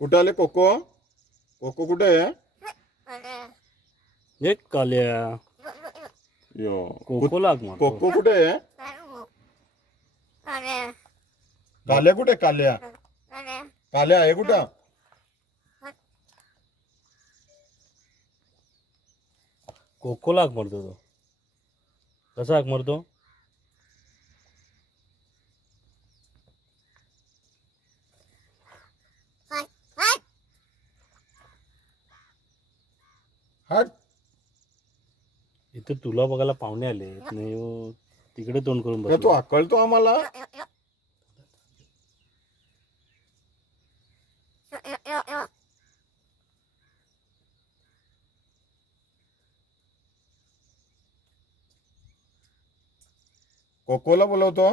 कुठे आले cocoa? Cocoa कुठे आहे? एक काल्या यो कोको लाग मार कोको कुठे आहे? काल्या कुठे काल्या. काल्या आहे कुठं? कोको लाग मारतो तो. कसा हाक मारतो? हट. इथे तुला बघायला पाहुणे आले नाही हो, तिकडे तोंड करून नाही, तू अक्कलतो आम्हाला. कोकोला बोलवतो.